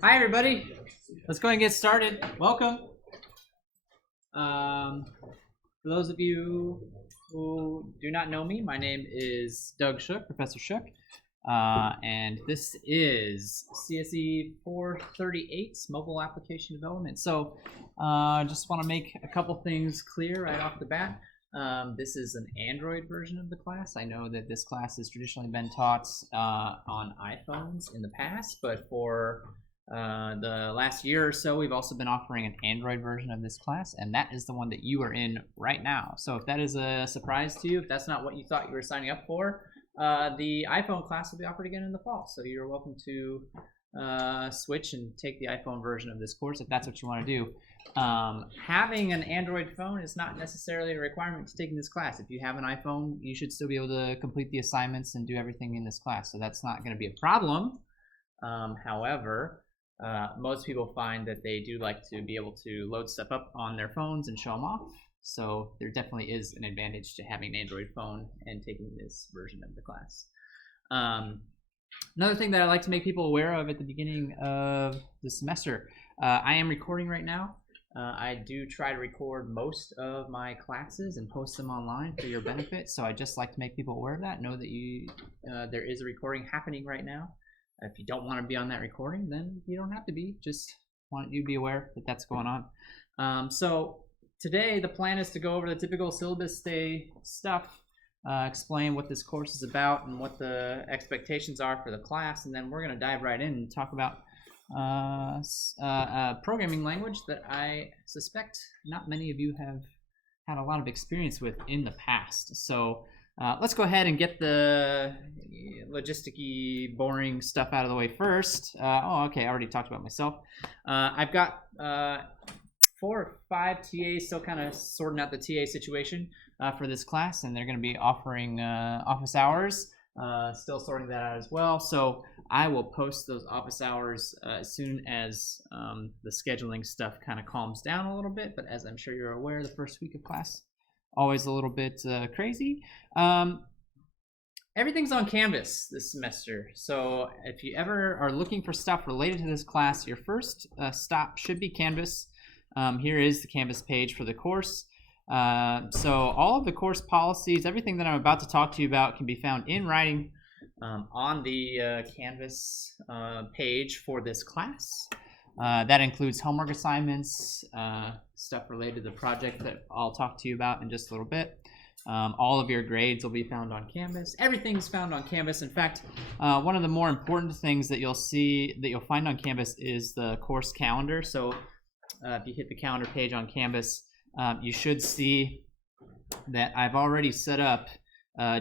Hi, everybody. Let's go ahead and get started. Welcome. For those of you who do not know me, my name is Doug Shook, Professor Shook, and this is CSE438, Mobile Application Development. So just want to make a couple things clear right off the bat. This is an Android version of the class. I know that this class has traditionally been taught on iPhones in the past, but for the last year or so, we've also been offering an Android version of this class, and that is the one that you are in right now. So if that is a surprise to you, if that's not what you thought you were signing up for, the iPhone class will be offered again in the fall. So you're welcome to switch and take the iPhone version of this course if that's what you want to do. Having an Android phone is not necessarily a requirement to taking this class. If you have an iPhone, you should still be able to complete the assignments and do everything in this class. So that's not going to be a problem. However, most people find that they do like to be able to load stuff up on their phones and show them off. So there definitely is an advantage to having an Android phone and taking this version of the class. Another thing that I like to make people aware of at the beginning of the semester, I am recording right now. I do try to record most of my classes and post them online for your benefit. So I just like to make people aware of that. Know that there is a recording happening right now. If you don't want to be on that recording, then you don't have to be. Just want you to be aware that that's going on. So today the plan is to go over the typical syllabus day stuff, explain what this course is about and what the expectations are for the class, and then we're going to dive right in and talk about a programming language that I suspect not many of you have had a lot of experience with in the past. So let's go ahead and get the logistic-y, boring stuff out of the way first. Okay, I already talked about myself. I've got 4 or 5 TAs still kind of sorting out the TA situation for this class, and they're going to be offering office hours, still sorting that out as well. So I will post those office hours as soon as the scheduling stuff kind of calms down a little bit, but as I'm sure you're aware, the first week of class always a little bit crazy. Everything's on Canvas this semester, so if you ever are looking for stuff related to this class, your first stop should be Canvas. Here is the Canvas page for the course. So all of the course policies, everything that I'm about to talk to you about can be found in writing on the Canvas page for this class. That includes homework assignments, stuff related to the project that I'll talk to you about in just a little bit. All of your grades will be found on Canvas. Everything's found on Canvas. In fact, one of the more important things that you'll find on Canvas is the course calendar. So if you hit the calendar page on Canvas, you should see that I've already set up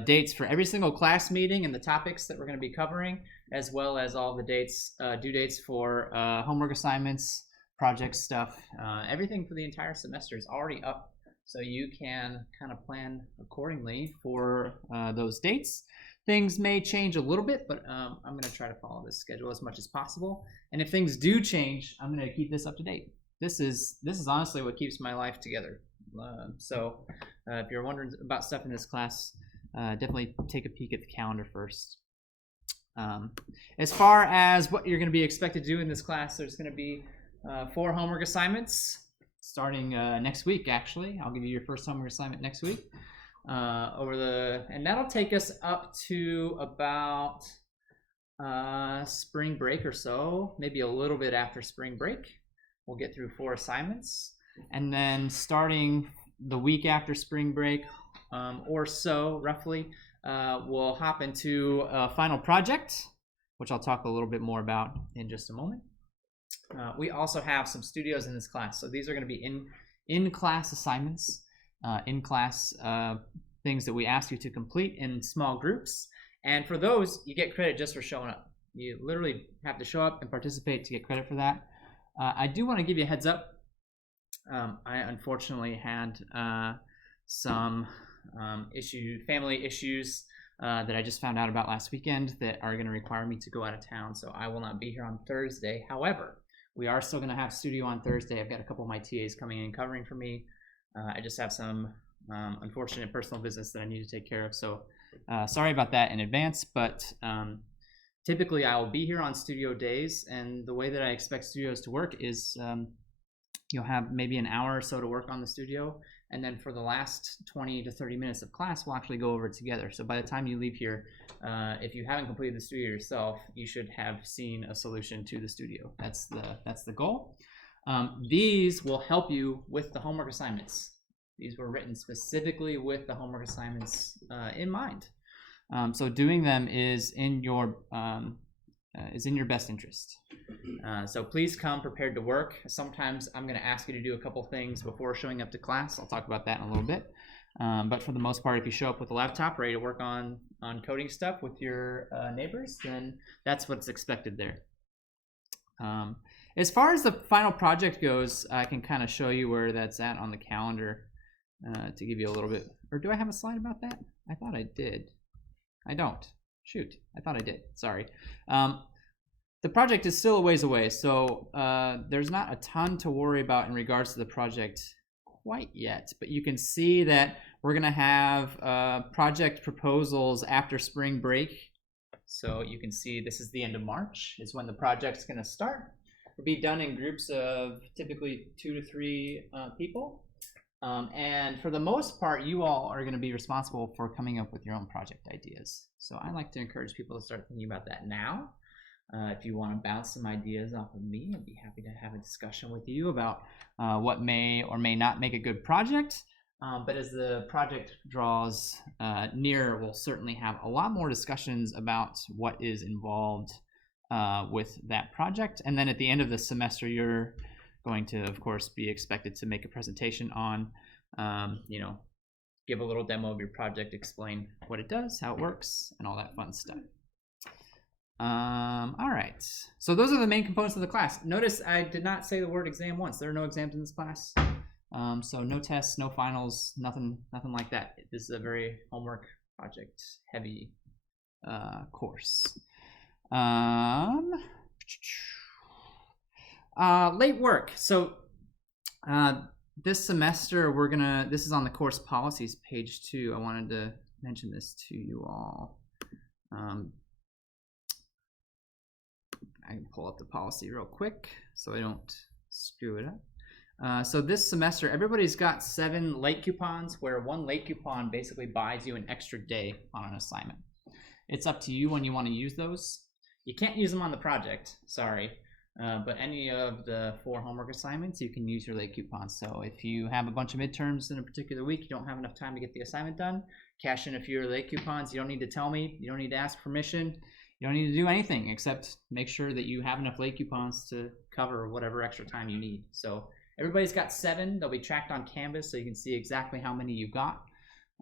dates for every single class meeting and the topics that we're going to be covering, as well as all the dates, due dates for homework assignments, project stuff. Everything for the entire semester is already up, so you can kind of plan accordingly for those dates. Things may change a little bit, but I'm going to try to follow this schedule as much as possible. And if things do change, I'm going to keep this up to date. This is honestly what keeps my life together. So if you're wondering about stuff in this class, definitely take a peek at the calendar first. As far as what you're going to be expected to do in this class, there's going to be 4 homework assignments starting next week. Actually, I'll give you your first homework assignment next week. And that'll take us up to about spring break or so, maybe a little bit after spring break. We'll get through 4 assignments, and then starting the week after spring break or so, roughly, we'll hop into a final project, which I'll talk a little bit more about in just a moment. We also have some studios in this class, so these are going to be in-class assignments, in-class things that we ask you to complete in small groups, and for those, you get credit just for showing up. You literally have to show up and participate to get credit for that. I do want to give you a heads up. I unfortunately had some family issues that I just found out about last weekend that are going to require me to go out of town, so I will not be here on Thursday. However, we are still going to have studio on Thursday. I've got a couple of my TAs coming in covering for me. I just have some unfortunate personal business that I need to take care of, so sorry about that in advance, but typically I will be here on studio days, and the way that I expect studios to work is you'll have maybe an hour or so to work on the studio, and then for the last 20 to 30 minutes of class, we'll actually go over it together. So by the time you leave here, if you haven't completed the studio yourself, you should have seen a solution to the studio. That's the goal. These will help you with the homework assignments. These were written specifically with the homework assignments in mind. So doing them is in your best interest. So please come prepared to work. Sometimes I'm going to ask you to do a couple things before showing up to class. I'll talk about that in a little bit. But for the most part, if you show up with a laptop ready to work on coding stuff with your neighbors, then that's what's expected there. As far as the final project goes, I can kind of show you where that's at on the calendar to give you a little bit. Or do I have a slide about that? I thought I did. I don't. Shoot, I thought I did. Sorry. The project is still a ways away, so there's not a ton to worry about in regards to the project quite yet. But you can see that we're going to have project proposals after spring break. So you can see this is the end of March is when the project's going to start. It'll be done in groups of typically 2 to 3 people. And for the most part, you all are going to be responsible for coming up with your own project ideas. So I like to encourage people to start thinking about that now. If you want to bounce some ideas off of me, I'd be happy to have a discussion with you about what may or may not make a good project. But as the project draws near, we'll certainly have a lot more discussions about what is involved with that project. And then at the end of the semester, you're going to, of course, be expected to make a presentation on, give a little demo of your project, explain what it does, how it works, and all that fun stuff. All right, so those are the main components of the class. Notice I did not say the word exam once. There are no exams in this class. So no tests, no finals, nothing like that. This is a very homework project heavy course. Late work. So this semester this is on the course policies page 2. I wanted to mention this to you all. I can pull up the policy real quick so I don't screw it up. So this semester, everybody's got 7 late coupons, where 1 late coupon basically buys you an extra day on an assignment. It's up to you when you want to use those. You can't use them on the project, sorry. But any of the 4 homework assignments, you can use your late coupons. So if you have a bunch of midterms in a particular week, you don't have enough time to get the assignment done, cash in a few late coupons. You don't need to tell me. You don't need to ask permission. You don't need to do anything except make sure that you have enough late coupons to cover whatever extra time you need. So everybody's got 7. They'll be tracked on Canvas so you can see exactly how many you got.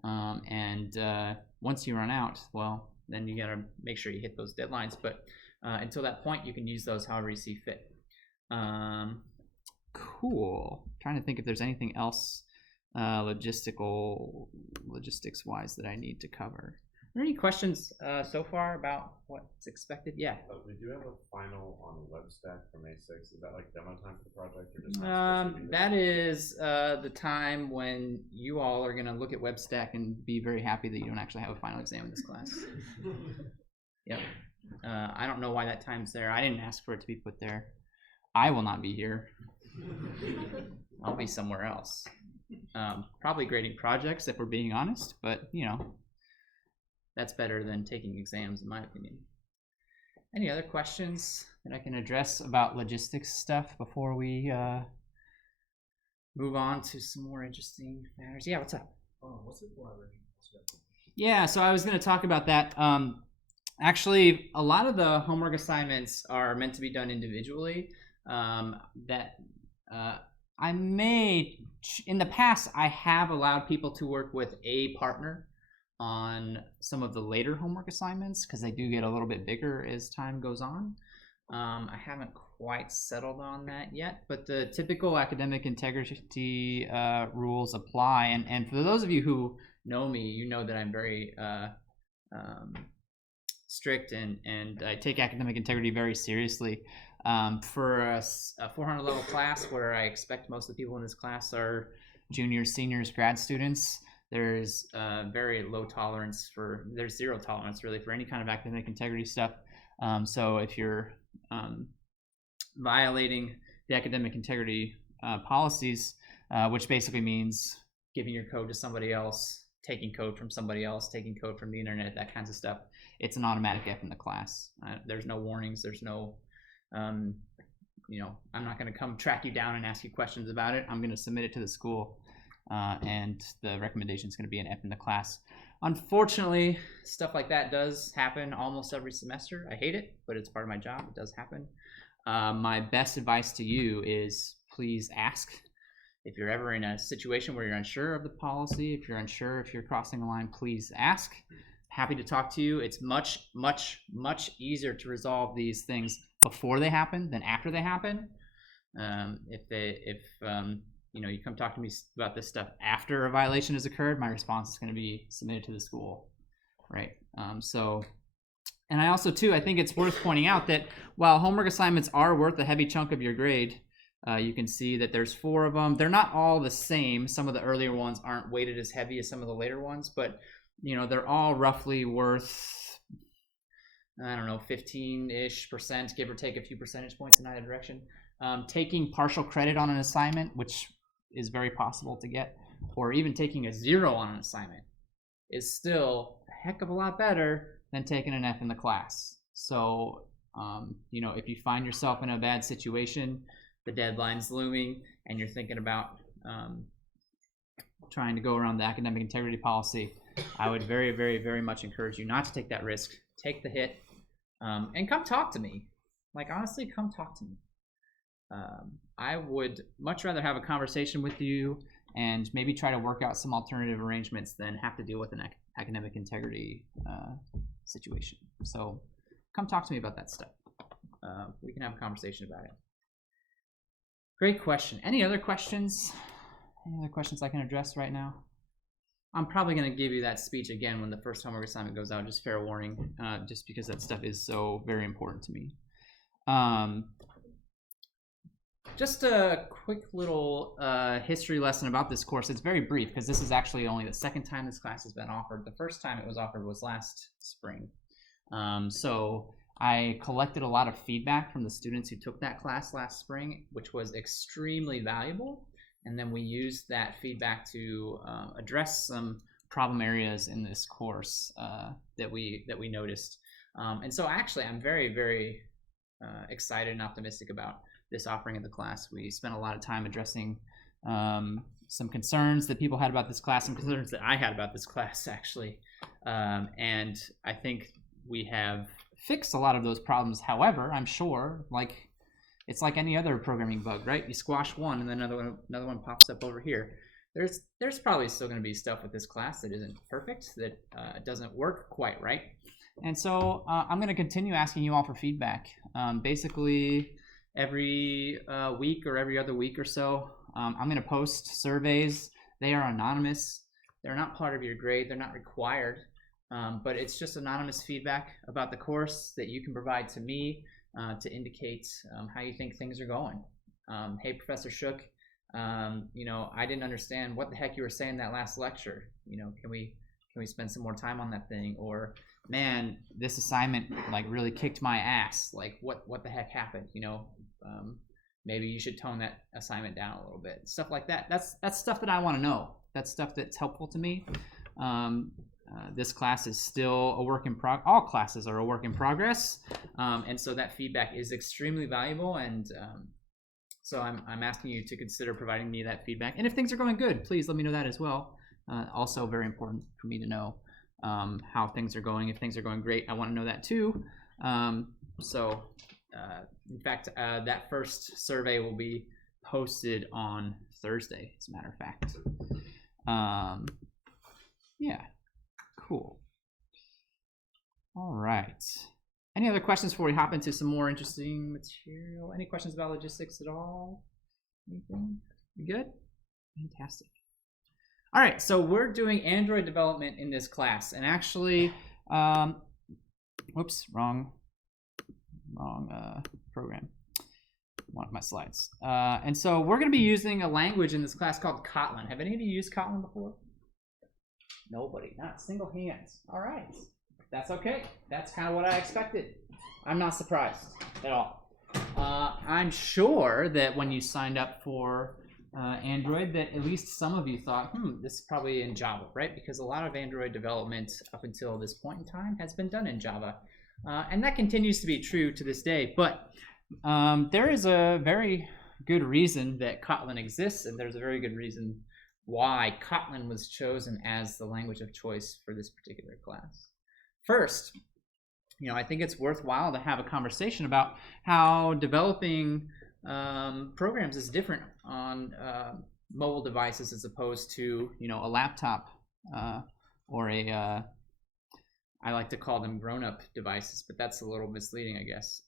Once you run out, well, then you gotta make sure you hit those deadlines. But until that point, you can use those however you see fit. Cool. Trying to think if there's anything else logistics-wise that I need to cover. Are there any questions so far about what's expected? Yeah. We do have a final on WebStack for May 6th. Is that like demo time for the project? Or just that is the time when you all are going to look at WebStack and be very happy that you don't actually have a final exam in this class. Yep. I don't know why that time's there. I didn't ask for it to be put there. I will not be here. I'll be somewhere else. Probably grading projects if we're being honest, but that's better than taking exams in my opinion. Any other questions that I can address about logistics stuff before we move on to some more interesting matters? Yeah, what's up? What's the collaboration? Yeah, so I was going to talk about that. Actually, a lot of the homework assignments are meant to be done individually. In the past, I have allowed people to work with a partner on some of the later homework assignments because they do get a little bit bigger as time goes on. I haven't quite settled on that yet, but the typical academic integrity rules apply. And for those of you who know me, you know that I'm very strict and I take academic integrity very seriously. For a 400 level class where I expect most of the people in this class are juniors, seniors, grad students, there's very low tolerance there's 0 tolerance really for any kind of academic integrity stuff. So if you're violating the academic integrity policies, which basically means giving your code to somebody else, taking code from somebody else, taking code from the internet, that kinds of stuff, it's an automatic F in the class. There's no warnings. There's no, I'm not going to come track you down and ask you questions about it. I'm going to submit it to the school, and the recommendation is going to be an F in the class. Unfortunately, stuff like that does happen almost every semester. I hate it, but it's part of my job. It does happen. My best advice to you is please ask. If you're ever in a situation where you're unsure of the policy, if you're unsure if you're crossing the line, please ask. Happy to talk to you. It's much, much, much easier to resolve these things before they happen than after they happen. If you come talk to me about this stuff after a violation has occurred, my response is going to be submitted to the school, right? And I also too, I think it's worth pointing out that while homework assignments are worth a heavy chunk of your grade, you can see that there's 4 of them. They're not all the same. Some of the earlier ones aren't weighted as heavy as some of the later ones, but they're all roughly worth, 15-ish%, give or take a few percentage points in either direction. Taking partial credit on an assignment, which is very possible to get, or even taking a 0 on an assignment is still a heck of a lot better than taking an F in the class. So, if you find yourself in a bad situation, the deadline's looming, and you're thinking about trying to go around the academic integrity policy, I would very, very, very much encourage you not to take that risk. Take the hit, and come talk to me. Like, honestly, come talk to me. I would much rather have a conversation with you and maybe try to work out some alternative arrangements than have to deal with an academic integrity situation. So come talk to me about that stuff. We can have a conversation about it. Great question. Any other questions? Any other questions I can address right now? I'm probably going to give you that speech again when the first homework assignment goes out, just fair warning, just because that stuff is so very important to me. Just a quick little history lesson about this course. It's very brief because this is actually only the second time this class has been offered. The first time it was offered was last spring. So I collected a lot of feedback from the students who took that class last spring, which was extremely valuable. And then we used that feedback to address some problem areas in this course that we noticed. And so actually I'm very, very excited and optimistic about this offering of the class. We spent a lot of time addressing some concerns that people had about this class, some concerns that I had about this class actually. And I think we have fixed a lot of those problems. However, I'm sure it's like any other programming bug, right? You squash one and then another one pops up over here. There's probably still going to be stuff with this class that isn't perfect, that doesn't work quite right. And so I'm going to continue asking you all for feedback. Basically, every week or every other week or so, I'm going to post surveys. They are anonymous. They're not part of your grade. They're not required. But it's just anonymous feedback about the course that you can provide to me to indicate how you think things are going. Hey, Professor Shook, I didn't understand what the heck you were saying that last lecture. Can we spend some more time on that thing? Or, man, this assignment really kicked my ass. What the heck happened? Maybe you should tone that assignment down a little bit. Stuff like that. That's stuff that I want to know. That's stuff that's helpful to me. This class is still a work in progress. All classes are a work in progress, and so that feedback is extremely valuable. And so I'm asking you to consider providing me that feedback. And if things are going good, please let me know that as well. Also, very important for me to know how things are going. If things are going great, I want to know that too. In fact, that first survey will be posted on Thursday, as a matter of fact. Yeah. Cool. All right. Any other questions before we hop into some more interesting material? Any questions about logistics at all? Anything? You good? Fantastic. All right, so we're doing Android development in this class, and actually, whoops, wrong program. One of my slides. And so we're going to be using a language in this class called Kotlin. Have any of you used Kotlin before? Nobody, not a single hand. All right, That's okay. That's kind of what I expected. I'm not surprised at all. I'm sure that when you signed up for Android, that at least some of you thought, this is probably in Java, right? Because a lot of Android development up until this point in time has been done in Java. And that continues to be true to this day. But there is a very good reason that Kotlin exists, and there's a very good reason why Kotlin was chosen as the language of choice for this particular class. First, I think it's worthwhile to have a conversation about how developing programs is different on mobile devices as opposed to, a laptop or a, I like to call them grown-up devices, but that's a little misleading, I guess.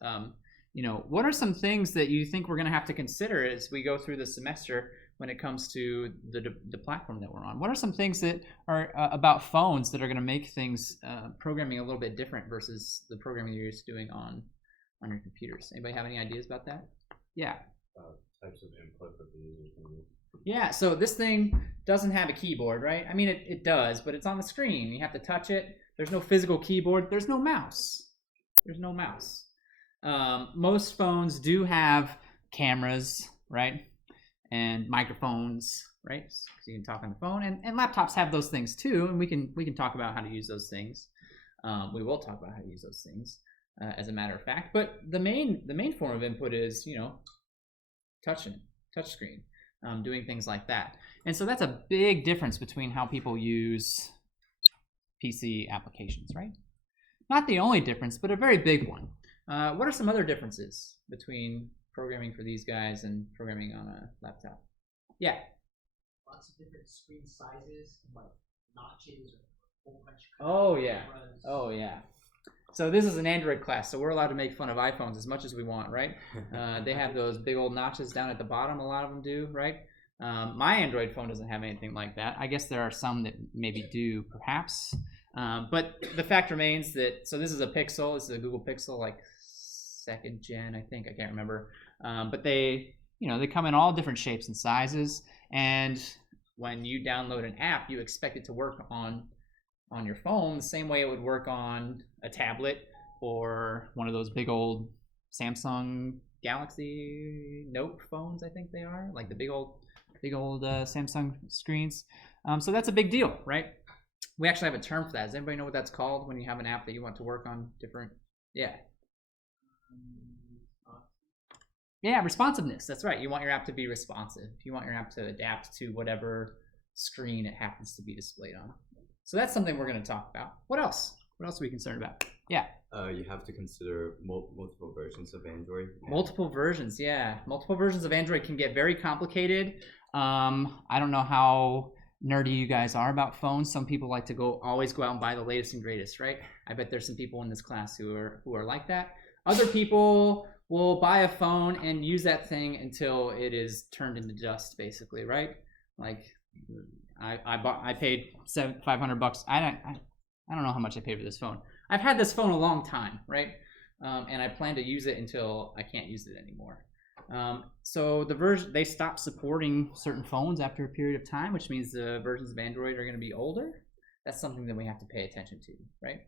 What are some things that you think we're going to have to consider as we go through the semester when it comes to the platform that we're on? What are some things that are about phones that are going to make things programming a little bit different versus the programming you're used to doing on your computers? Anybody have any ideas about that? Yeah. Types of input that the user can use. Yeah, so this thing doesn't have a keyboard, right? I mean, it does, but it's on the screen. You have to touch it. There's no physical keyboard. There's no mouse. There's no mouse. Most phones do have cameras, right? And microphones, right? So you can talk on the phone, and laptops have those things too, and we can talk about how to use those things. We will talk about how to use those things, as a matter of fact. But the main form of input is, touch screen, doing things like that. And so that's a big difference between how people use PC applications, right? Not the only difference, but a very big one. What are some other differences between programming for these guys and programming on a laptop? Yeah. Lots of different screen sizes, like notches or a whole bunch of cameras. Oh yeah. So this is an Android class, so we're allowed to make fun of iPhones as much as we want, right? They have those big old notches down at the bottom. A lot of them do, right? My Android phone doesn't have anything like that. I guess there are some that maybe do, perhaps. But the fact remains that, so this is a Pixel. This is a Google Pixel, like 2nd gen, I think. I can't remember. But they come in all different shapes and sizes. And when you download an app, you expect it to work on your phone the same way it would work on a tablet or one of those big old Samsung Galaxy Note phones, I think they are, like the big old Samsung screens. So that's a big deal, right? We actually have a term for that. Does anybody know what that's called when you have an app that you want to work on different? Yeah, responsiveness. That's right. You want your app to be responsive. You want your app to adapt to whatever screen it happens to be displayed on. So that's something we're going to talk about. What else? What else are we concerned about? Yeah. You have to consider multiple versions of Android. Multiple versions, yeah. Multiple versions of Android can get very complicated. I don't know how nerdy you guys are about phones. Some people like to always go out and buy the latest and greatest, right? I bet there's some people in this class who are like that. Other people will buy a phone and use that thing until it is turned into dust, basically, right? Like I paid $500. I don't know how much I paid for this phone. I've had this phone a long time, right? And I plan to use it until I can't use it anymore. So they stopped supporting certain phones after a period of time, which means the versions of Android are going to be older. That's something that we have to pay attention to, right?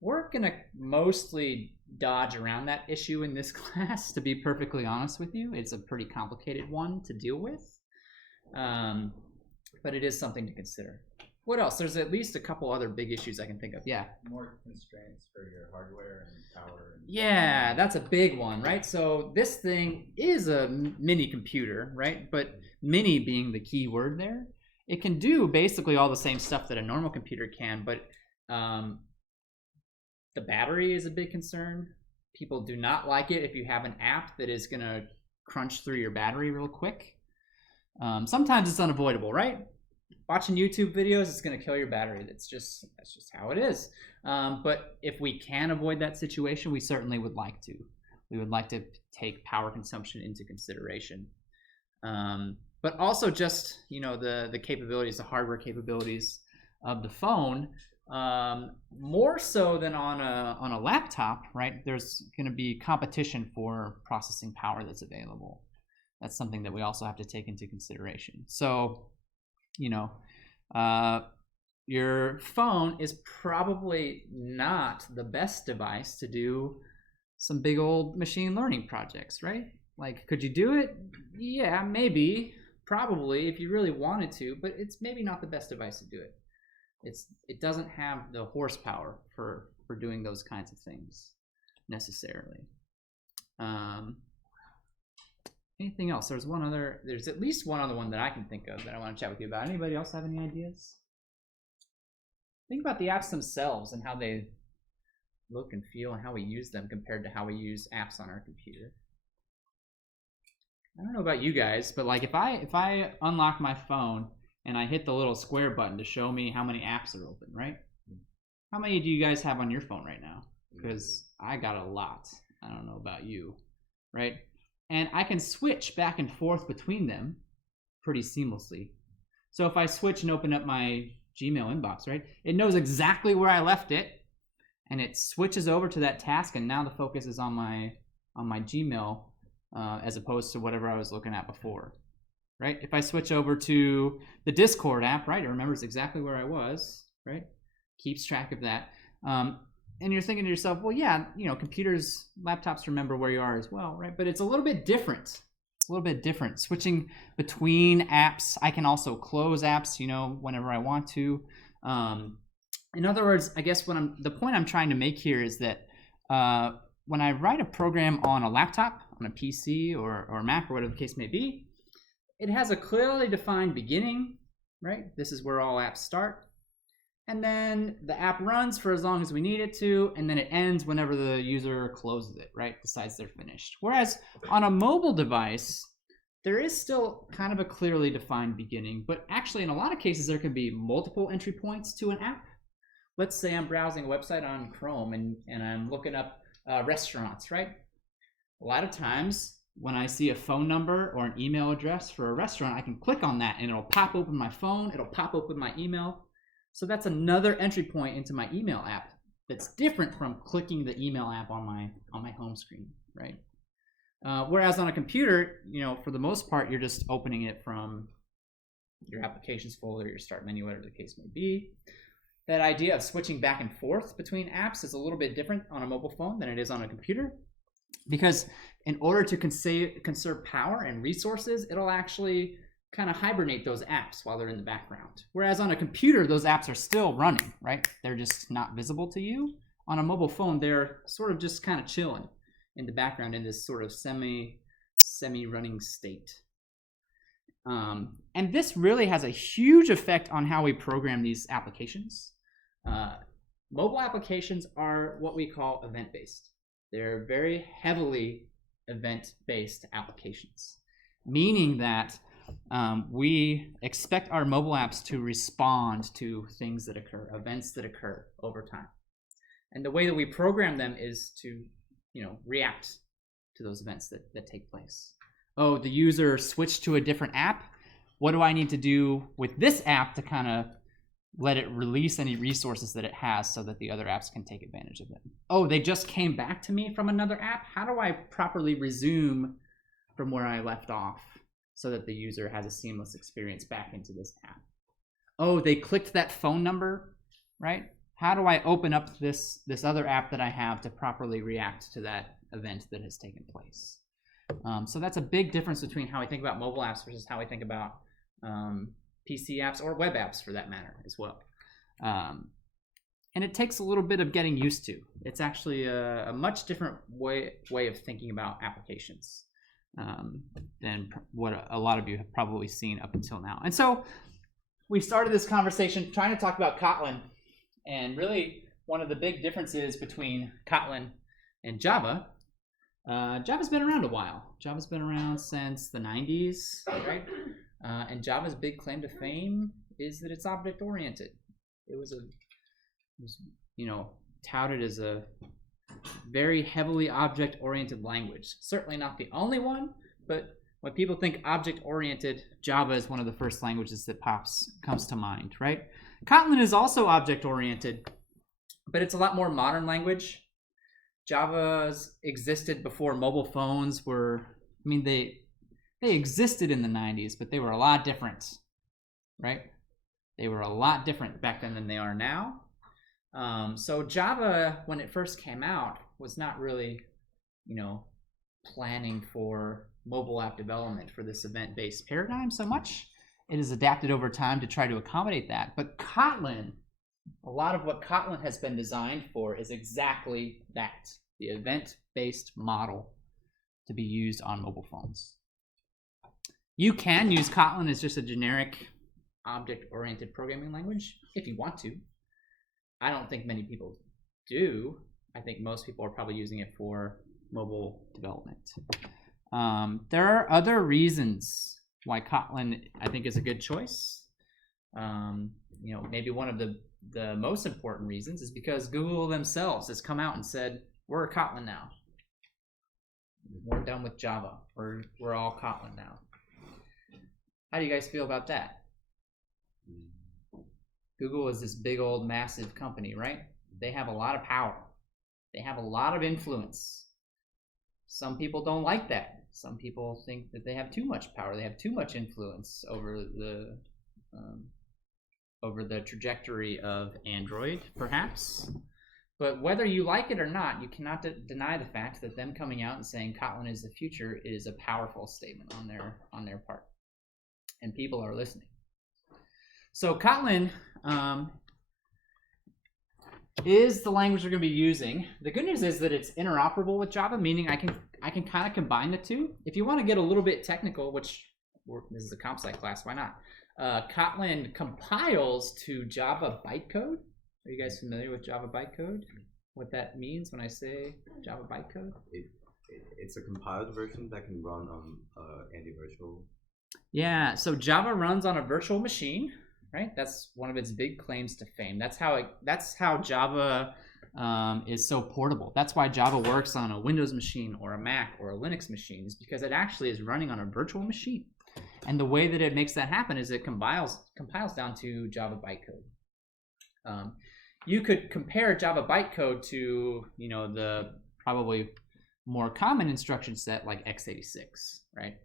We're going to mostly dodge around that issue in this class, to be perfectly honest with you. It's a pretty complicated one to deal with, but it is something to consider. What else? There's at least a couple other big issues I can think of. Yeah. More constraints for your hardware and power. Yeah, that's a big one, right? So this thing is a mini computer, right? But mini being the key word there. It can do basically all the same stuff that a normal computer can, but the battery is a big concern. People do not like it if you have an app that is going to crunch through your battery real quick. Sometimes it's unavoidable, right? Watching YouTube videos, it's going to kill your battery. That's just how it is. But if we can avoid that situation, we certainly would like to. We would like to take power consumption into consideration. But also just, the capabilities, the hardware capabilities of the phone, more so than on a laptop, right? There's going to be competition for processing power that's available. That's something that we also have to take into consideration. So, your phone is probably not the best device to do some big old machine learning projects, right? Like, could you do it? Yeah, maybe, probably, if you really wanted to, but it's maybe not the best device to do it. It doesn't have the horsepower for doing those kinds of things necessarily. Anything else? There's at least one other one that I can think of that I want to chat with you about. Anybody else have any ideas? Think about the apps themselves and how they look and feel and how we use them compared to how we use apps on our computer. I don't know about you guys, but like if I unlock my phone and I hit the little square button to show me how many apps are open, right? How many do you guys have on your phone right now? Because I got a lot. I don't know about you, right? And I can switch back and forth between them pretty seamlessly. So if I switch and open up my Gmail inbox, right, it knows exactly where I left it, and it switches over to that task, and now the focus is on my Gmail as opposed to whatever I was looking at before, right? If I switch over to the Discord app, right, it remembers exactly where I was, right? Keeps track of that. And you're thinking to yourself, well, yeah, computers, laptops remember where you are as well, right? But it's a little bit different. It's a little bit different. Switching between apps, I can also close apps, whenever I want to. In other words, I guess the point I'm trying to make here is that when I write a program on a laptop, on a PC or Mac or whatever the case may be, it has a clearly defined beginning, right? This is where all apps start. And then the app runs for as long as we need it to, and then it ends whenever the user closes it, right? Decides they're finished. Whereas on a mobile device, there is still kind of a clearly defined beginning, but actually in a lot of cases there can be multiple entry points to an app. Let's say I'm browsing a website on Chrome and I'm looking up restaurants, right? A lot of times when I see a phone number or an email address for a restaurant, I can click on that and it'll pop open my phone, it'll pop open my email. So that's another entry point into my email app that's different from clicking the email app on my home screen, right? Whereas on a computer, for the most part, you're just opening it from your applications folder, your start menu, whatever the case may be. That idea of switching back and forth between apps is a little bit different on a mobile phone than it is on a computer, because in order to conserve power and resources, it'll actually kind of hibernate those apps while they're in the background. Whereas on a computer, those apps are still running, right? They're just not visible to you. On a mobile phone, they're sort of just kind of chilling in the background in this sort of semi-running state. And this really has a huge effect on how we program these applications. Mobile applications are what we call event-based. They're very heavily event-based applications, meaning that we expect our mobile apps to respond to things that occur, events that occur over time. And the way that we program them is to, react to those events that take place. Oh, the user switched to a different app. What do I need to do with this app to kind of let it release any resources that it has so that the other apps can take advantage of them? Oh, they just came back to me from another app. How do I properly resume from where I left off so that the user has a seamless experience back into this app? Oh, they clicked that phone number, right? How do I open up this other app that I have to properly react to that event that has taken place? So that's a big difference between how we think about mobile apps versus how we think about PC apps or web apps for that matter as well. And it takes a little bit of getting used to. It's actually a much different way of thinking about applications than what a lot of you have probably seen up until now. And so we started this conversation trying to talk about Kotlin, and really one of the big differences between Kotlin and Java. Java's been around a while. Java's been around since the 90s, right? And Java's big claim to fame is that it's object-oriented. It was touted as a very heavily object-oriented language. Certainly not the only one, but when people think object-oriented, Java is one of the first languages that comes to mind, right? Kotlin is also object-oriented, but it's a lot more modern language. Java's existed before mobile phones were, they existed in the 90s, but they were a lot different, right? They were a lot different back then than they are now. So Java, when it first came out, was not really, planning for mobile app development for this event-based paradigm so much. It has adapted over time to try to accommodate that. But Kotlin, a lot of what Kotlin has been designed for is exactly that, the event-based model to be used on mobile phones. You can use Kotlin as just a generic object-oriented programming language if you want to. I don't think many people do. I think most people are probably using it for mobile development. There are other reasons why Kotlin, I think, is a good choice. Maybe one of the most important reasons is because Google themselves has come out and said, we're a Kotlin now. We're done with Java. We're all Kotlin now. How do you guys feel about that? Google is this big old massive company, right? They have a lot of power. They have a lot of influence. Some people don't like that. Some people think that they have too much power. They have too much influence over the trajectory of Android, perhaps. But whether you like it or not, you cannot deny the fact that them coming out and saying Kotlin is the future is a powerful statement on their part. And people are listening. So Kotlin is the language we're going to be using. The good news is that it's interoperable with Java, meaning I can kind of combine the two. If you want to get a little bit technical, which this is a comp sci class, why not? Kotlin compiles to Java bytecode. Are you guys familiar with Java bytecode? What that means when I say Java bytecode? It's a compiled version that can run on anti-virtual. Yeah, so Java runs on a virtual machine, right? That's one of its big claims to fame. That's how Java is so portable. That's why Java works on a Windows machine or a Mac or a Linux machine, is because it actually is running on a virtual machine. And the way that it makes that happen is it compiles down to Java bytecode. You could compare Java bytecode to, the probably more common instruction set like x86, right?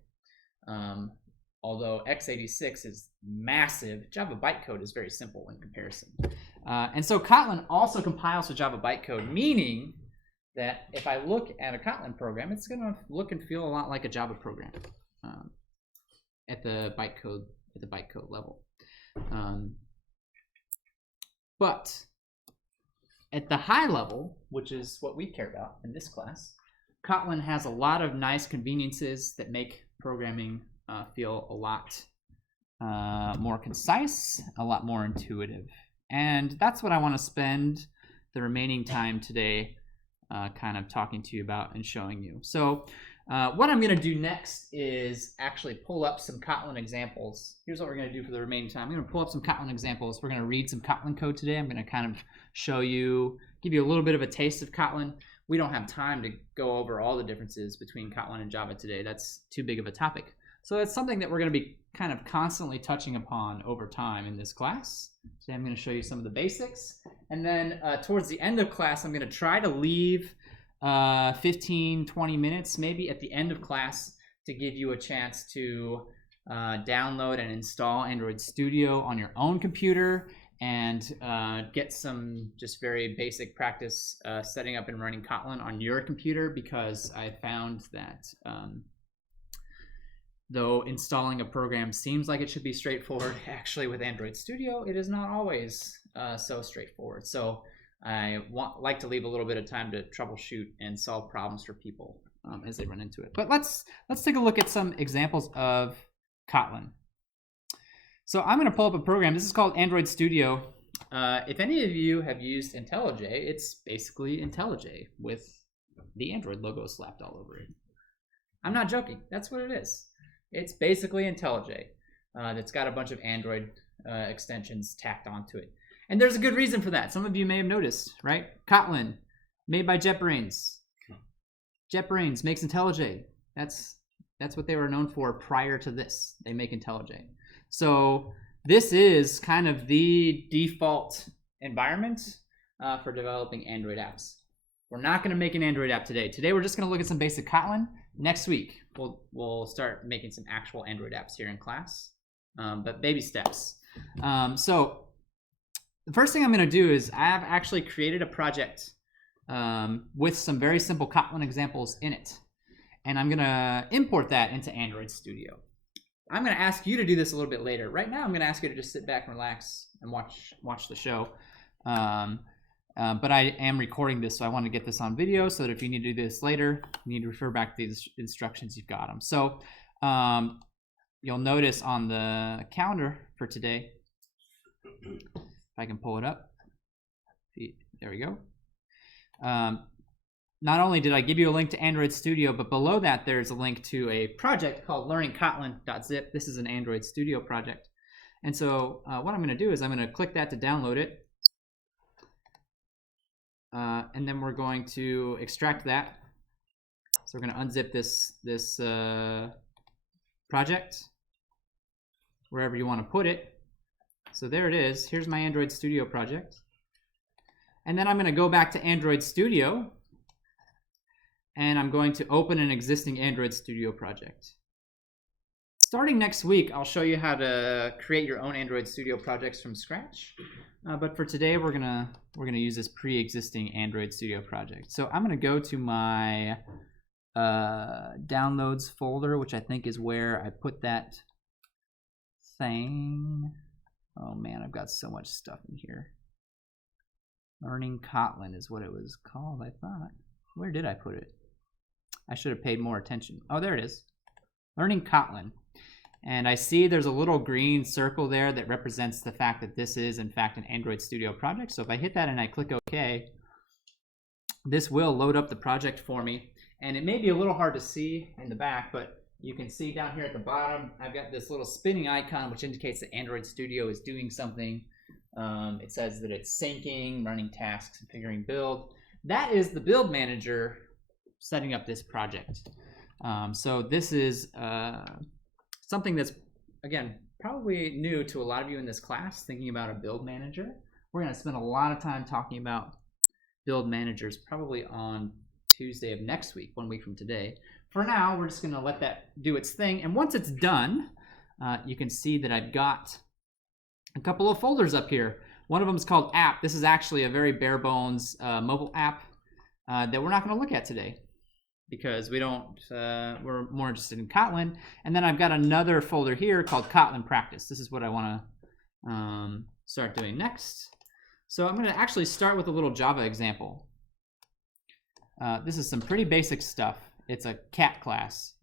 Although x86 is massive, Java bytecode is very simple in comparison. And so Kotlin also compiles to Java bytecode, meaning that if I look at a Kotlin program, it's going to look and feel a lot like a Java program at the bytecode level. But at the high level, which is what we care about in this class, Kotlin has a lot of nice conveniences that make programming feel a lot more concise, a lot more intuitive. And that's what I want to spend the remaining time today kind of talking to you about and showing you. So what I'm going to do next is actually pull up some Kotlin examples. Here's what we're going to do for the remaining time. I'm going to pull up some Kotlin examples. We're going to read some Kotlin code today. I'm going to kind of show you, give you a little bit of a taste of Kotlin. We don't have time to go over all the differences between Kotlin and Java today. That's too big of a topic. So it's something that we're going to be kind of constantly touching upon over time in this class. Today I'm going to show you some of the basics. And then towards the end of class, I'm going to try to leave 15, 20 minutes maybe at the end of class to give you a chance to download and install Android Studio on your own computer and get some just very basic practice setting up and running Kotlin on your computer, because I found that though installing a program seems like it should be straightforward, actually with Android Studio, it is not always so straightforward. So I like to leave a little bit of time to troubleshoot and solve problems for people as they run into it. But let's take a look at some examples of Kotlin. So I'm going to pull up a program. This is called Android Studio. If any of you have used IntelliJ, it's basically IntelliJ with the Android logo slapped all over it. I'm not joking. That's what it is. It's basically IntelliJ that's got a bunch of Android extensions tacked onto it. And there's a good reason for that. Some of you may have noticed, right? Kotlin, made by JetBrains. JetBrains makes IntelliJ. That's what they were known for prior to this. They make IntelliJ. So this is kind of the default environment for developing Android apps. We're not going to make an Android app today. Today we're just going to look at some basic Kotlin. Next week we'll start making some actual Android apps here in class, but baby steps. So the first thing I'm going to do is I have actually created a project with some very simple Kotlin examples in it. And I'm going to import that into Android Studio. I'm going to ask you to do this a little bit later. Right now, I'm going to ask you to just sit back and relax and watch the show. But I am recording this, so I want to get this on video so that if you need to do this later, you need to refer back to these instructions, you've got them. So you'll notice on the calendar for today, if I can pull it up, there we go. Not only did I give you a link to Android Studio, but below that there's a link to a project called learningkotlin.zip. This is an Android Studio project. And so what I'm going to do is I'm going to click that to download it. And then we're going to extract that. So we're going to unzip this project, wherever you want to put it. So there it is. Here's my Android Studio project. And then I'm going to go back to Android Studio, and I'm going to open an existing Android Studio project. Starting next week, I'll show you how to create your own Android Studio projects from scratch. But for today, we're gonna use this pre-existing Android Studio project. So I'm gonna go to my downloads folder, which I think is where I put that thing. Oh man, I've got so much stuff in here. Learning Kotlin is what it was called, I thought. Where did I put it? I should have paid more attention. Oh, there it is. Learning Kotlin. And I see there's a little green circle there that represents the fact that this is, in fact, an Android Studio project. So if I hit that and I click OK, this will load up the project for me. And it may be a little hard to see in the back, but you can see down here at the bottom, I've got this little spinning icon, which indicates that Android Studio is doing something. It says that it's syncing, running tasks, configuring build. That is the build manager setting up this project. So this is something that's, again, probably new to a lot of you in this class, thinking about a build manager. We're going to spend a lot of time talking about build managers probably on Tuesday of next week, 1 week from today. For now, we're just going to let that do its thing. And once it's done, you can see that I've got a couple of folders up here. One of them is called app. This is actually a very bare bones mobile app that we're not going to look at today, because we don't, we're more interested in Kotlin. And then I've got another folder here called Kotlin Practice. This is what I want to start doing next. So I'm going to actually start with a little Java example. This is some pretty basic stuff. It's a cat class,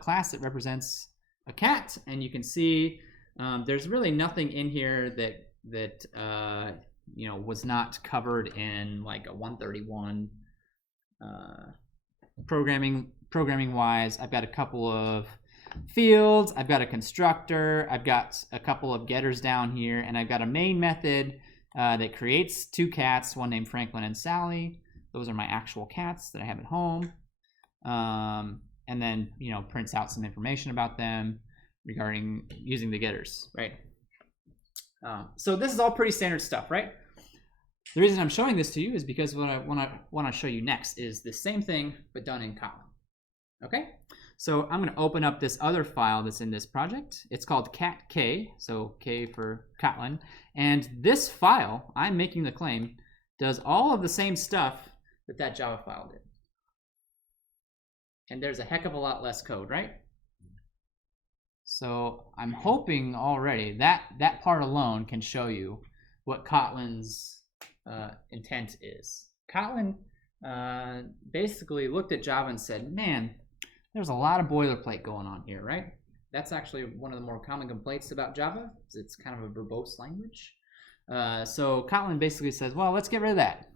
class that represents a cat. And you can see there's really nothing in here that you know, was not covered in like a 131 programming wise. I've got a couple of fields, I've got a constructor, I've got a couple of getters down here, and I've got a main method that creates two cats, one named Franklin and Sally. Those are my actual cats that I have at home. And then, you know, prints out some information about them regarding using the getters, right? So this is all pretty standard stuff, right? The reason I'm showing this to you is because what I want to show you next is the same thing, but done in Kotlin. Okay? So I'm going to open up this other file that's in this project. It's called cat.k, so K for Kotlin. And this file, I'm making the claim, does all of the same stuff that that Java file did. And there's a heck of a lot less code, right? So I'm hoping already that part alone can show you what Kotlin's intent is. Kotlin basically looked at Java and said, man, there's a lot of boilerplate going on here, right? That's actually one of the more common complaints about Java. It's kind of a verbose language. So Kotlin basically says, well, let's get rid of that.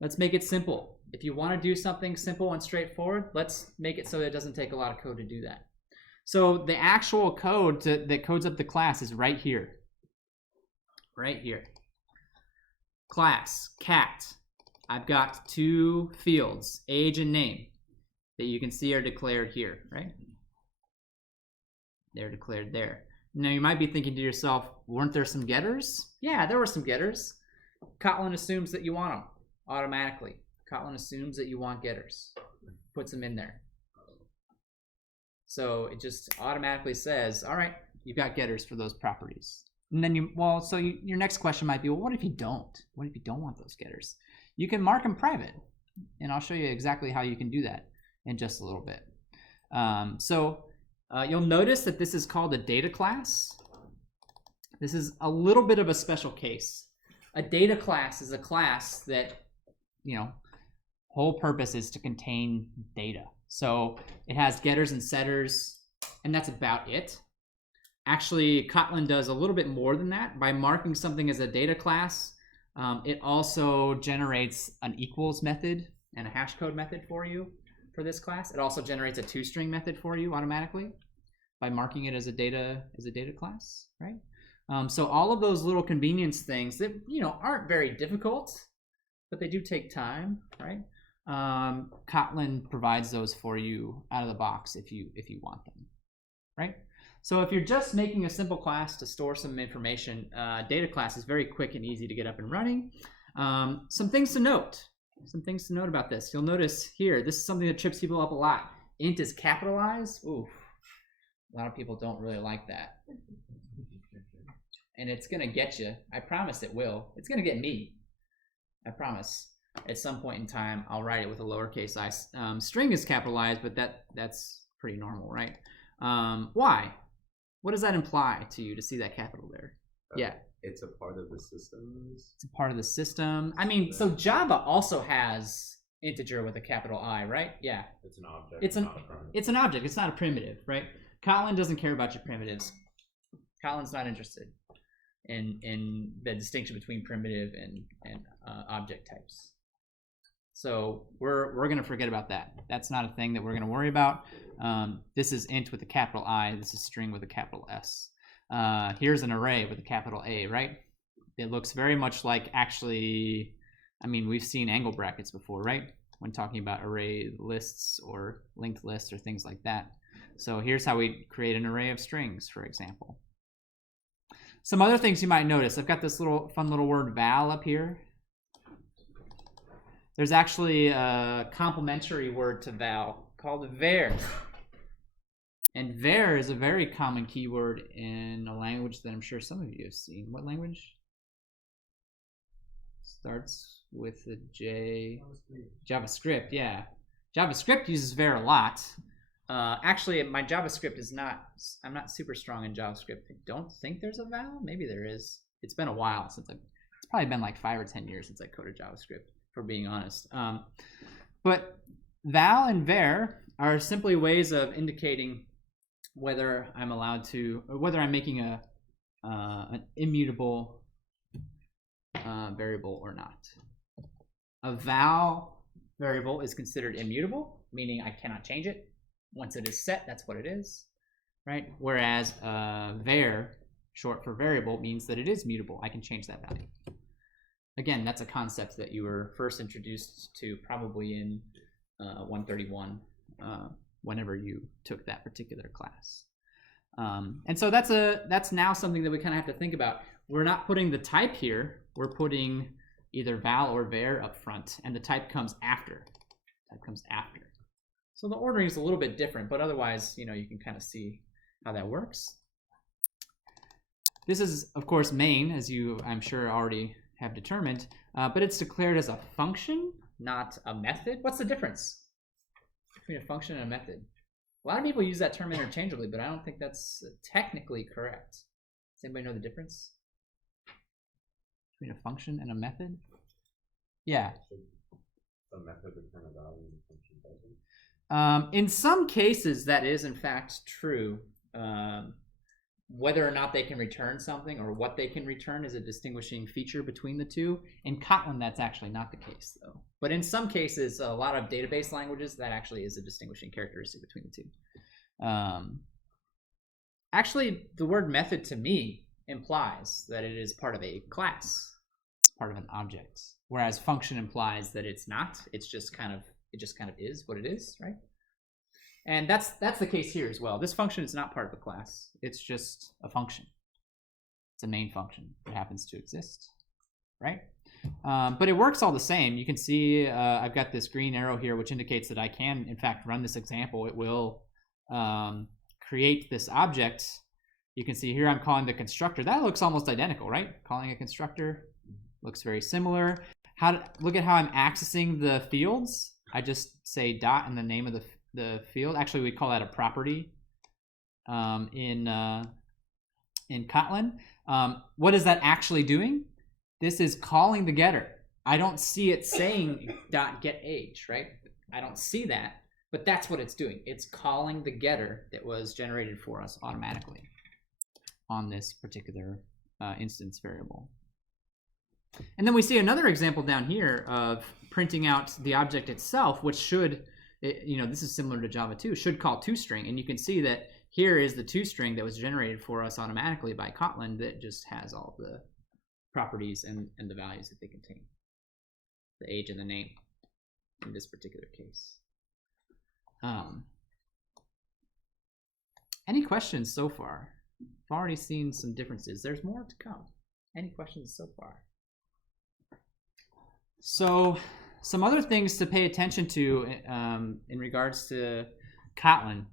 Let's make it simple. If you want to do something simple and straightforward, let's make it so that it doesn't take a lot of code to do that. So the actual code that codes up the class is right here. Right here. Class, cat. I've got two fields, age and name, that you can see are declared here, right? They're declared there. Now you might be thinking to yourself, weren't there some getters? Yeah, there were some getters. Kotlin assumes that you want them automatically. Kotlin assumes that you want getters, puts them in there. So it just automatically says, all right, you've got getters for those properties. And then your next question might be, well, what if you don't? What if you don't want those getters? You can mark them private, and I'll show you exactly how you can do that in just a little bit. You'll notice that this is called a data class. This is a little bit of a special case. A data class is a class that, whole purpose is to contain data. So it has getters and setters, and that's about it. Actually, Kotlin does a little bit more than that. By marking something as a data class, it also generates an equals method and a hash code method for you for this class. It also generates a toString method for you automatically by marking it as a data class, right? So all of those little convenience things that aren't very difficult, but they do take time, right? Kotlin provides those for you out of the box if you want them, right? So if you're just making a simple class to store some information, data class is very quick and easy to get up and running. Some things to note about this. You'll notice here, this is something that trips people up a lot. Int is capitalized. Ooh, a lot of people don't really like that. And it's gonna get you. I promise it will. It's gonna get me. I promise. At some point in time, I'll write it with a lowercase I. String is capitalized, but that's pretty normal, right? Why? What does that imply to you to see that capital there? Yeah. It's a part of the systems. It's a part of the system. I mean, so Java also has integer with a capital I, right? Yeah. It's an object. It's an object. It's not a primitive, right? Kotlin doesn't care about your primitives. Kotlin's not interested in the distinction between primitive and object types. So we're going to forget about that. That's not a thing that we're going to worry about. This is int with a capital I. This is string with a capital S. Here's an array with a capital A, right? It looks very much like, actually, I mean, we've seen angle brackets before, right? When talking about array lists or linked lists or things like that. So here's how we create an array of strings, for example. Some other things you might notice. I've got this fun little word val up here. There's actually a complementary word to val called var. And var is a very common keyword in a language that I'm sure some of you have seen. What language? Starts with a J. JavaScript, yeah. JavaScript uses var a lot. Actually, my JavaScript is not, I'm not super strong in JavaScript. I don't think there's a val. Maybe there is. It's been a while since it's probably been like 5 or 10 years since I coded JavaScript, for being honest. But val and var are simply ways of indicating whether I'm allowed to, or whether I'm making an immutable variable or not. A val variable is considered immutable, meaning I cannot change it. Once it is set, that's what it is, right? Whereas var, short for variable, means that it is mutable. I can change that value. Again, that's a concept that you were first introduced to probably in 131, whenever you took that particular class. And so that's now something that we kind of have to think about. We're not putting the type here. We're putting either val or var up front, and the type comes after. So the ordering is a little bit different, but otherwise, you can kind of see how that works. This is, of course, main, as you, I'm sure, already have determined, but it's declared as a function, not a method. What's the difference between a function and a method? A lot of people use that term interchangeably, but I don't think that's technically correct. Does anybody know the difference between a function and a method? Yeah. A method return a value and a function doesn't. In some cases, that is in fact true. Whether or not they can return something or what they can return is a distinguishing feature between the two. In Kotlin, that's actually not the case, though. But in some cases, a lot of database languages, that actually is a distinguishing characteristic between the two. Actually, the word method to me implies that it is part of a class, part of an object, whereas function implies that it's not. It just kind of is what it is, right? And that's the case here as well. This function is not part of a class. It's just a function. It's a main function that happens to exist, right? But it works all the same. You can see I've got this green arrow here, which indicates that I can, in fact, run this example. It will create this object You can see here I'm calling the constructor. That looks almost identical, right? Calling a constructor looks very similar. Look at how I'm accessing the fields. I just say dot in the name of the field. Actually, we call that a property in Kotlin. What is that actually doing? This is calling the getter. I don't see it saying dot get age, right? I don't see that, but that's what it's doing. It's calling the getter that was generated for us automatically on this particular instance variable. And then we see another example down here of printing out the object itself, which should, this is similar to Java 2, should call toString. And you can see that here is the toString that was generated for us automatically by Kotlin that just has all the properties and the values that they contain, the age and the name in this particular case. Any questions so far? I've already seen some differences. There's more to come. Any questions so far? So some other things to pay attention to in regards to Kotlin.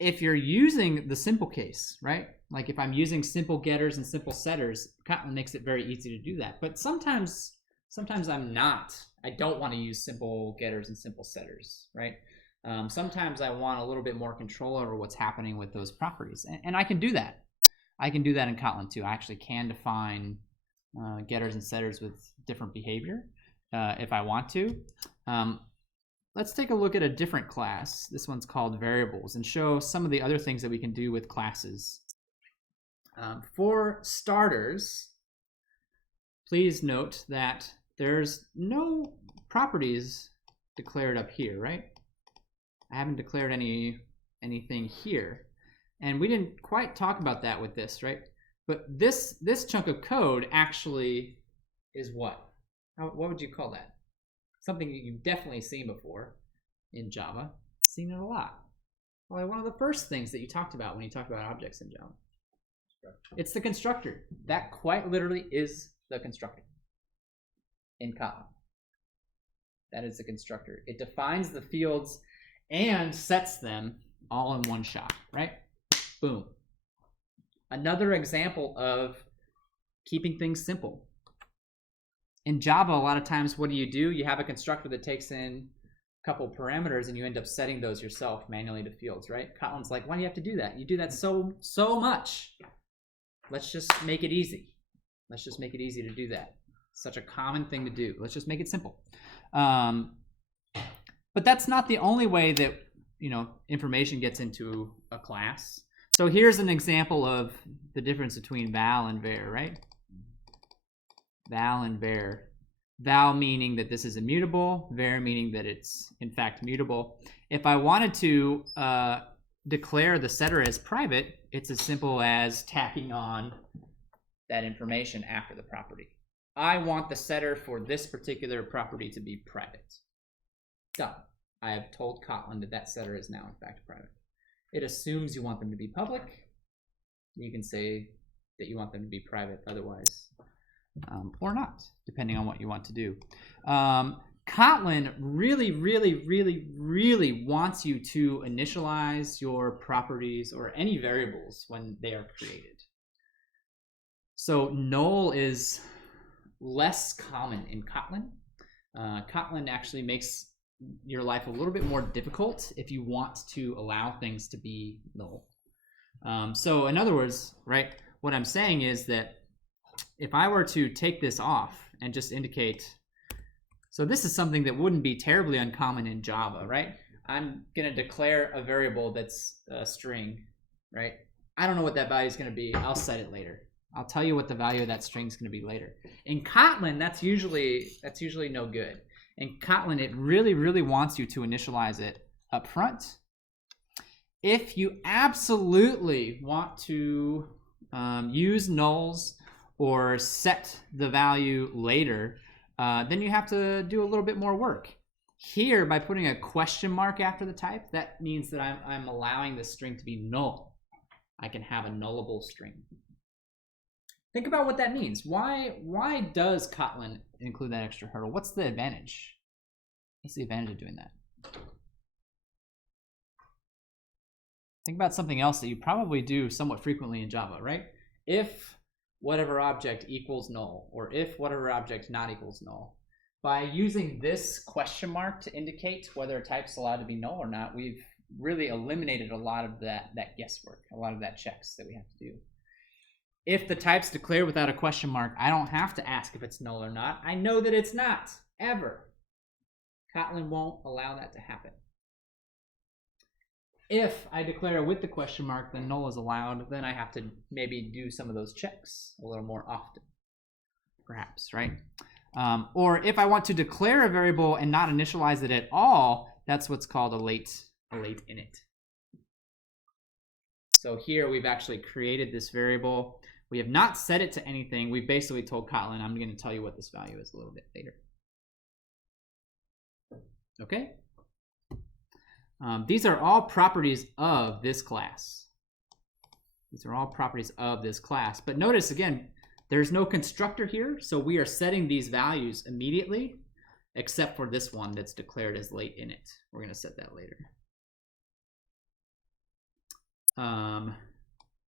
If you're using the simple case, right? Like if I'm using simple getters and simple setters, Kotlin makes it very easy to do that. But sometimes I'm not. I don't want to use simple getters and simple setters, right? Sometimes I want a little bit more control over what's happening with those properties. And I can do that. I can do that in Kotlin too. I actually can define getters and setters with different behavior if I want to. Let's take a look at a different class. This one's called variables, and show some of the other things that we can do with classes. For starters, please note that there's no properties declared up here, right? I haven't declared anything here. And we didn't quite talk about that with this, right? But this chunk of code actually is what? What would you call that? Something that you've definitely seen before in Java. Seen it a lot. Probably one of the first things that you talked about when you talked about objects in Java. It's the constructor. That quite literally is the constructor in Kotlin. That is the constructor. It defines the fields and sets them all in one shot, right? Boom. Another example of keeping things simple. In Java, a lot of times, what do? You have a constructor that takes in a couple parameters, and you end up setting those yourself manually to fields, right? Kotlin's like, why do you have to do that? You do that so much. Let's just make it easy. Let's just make it easy to do that. Such a common thing to do. Let's just make it simple. But that's not the only way that information gets into a class. So here's an example of the difference between val and var, right? Val and var. Val meaning that this is immutable, var meaning that it's in fact mutable. If I wanted to declare the setter as private, it's as simple as tacking on that information after the property. I want the setter for this particular property to be private. Done. I have told Kotlin that that setter is now in fact private. It assumes you want them to be public. You can say that you want them to be private otherwise, or not, depending on what you want to do. Kotlin really wants you to initialize your properties or any variables when they are created. So null is less common in Kotlin. Kotlin actually makes your life a little bit more difficult if you want to allow things to be null. So in other words, right, what I'm saying is that if I were to take this off and just indicate, so this is something that wouldn't be terribly uncommon in Java, right? I'm going to declare a variable that's a string, right? I don't know what that value is going to be. I'll set it later. I'll tell you what the value of that string is going to be later. In Kotlin, that's usually no good. In Kotlin, it really wants you to initialize it up front. If you absolutely want to use nulls or set the value later, then you have to do a little bit more work. Here, by putting a question mark after the type, that means that I'm allowing the string to be null. I can have a nullable string. Think about what that means. Why does Kotlin include that extra hurdle? What's the advantage? What's the advantage of doing that? think about something else that you probably do somewhat frequently in Java, right? If whatever object equals null, or if whatever object not equals null. By using this question mark to indicate whether a type's allowed to be null or not, we've really eliminated a lot of that guesswork, a lot of that checks that we have to do. If the type's declared without a question mark, I don't have to ask if it's null or not. I know that it's not, ever. Kotlin won't allow that to happen. If I declare with the question mark, then null is allowed, then I have to maybe do some of those checks a little more often, perhaps, right? Or if I want to declare a variable and not initialize it at all, that's what's called a late init. So here we've actually created this variable. We have not set it to anything. We've basically told Kotlin, I'm going to tell you what this value is a little bit later. Okay? These are all properties of this class. These are all properties of this class. But notice, again, there's no constructor here, so we are setting these values immediately, except for this one that's declared as late init. We're going to set that later.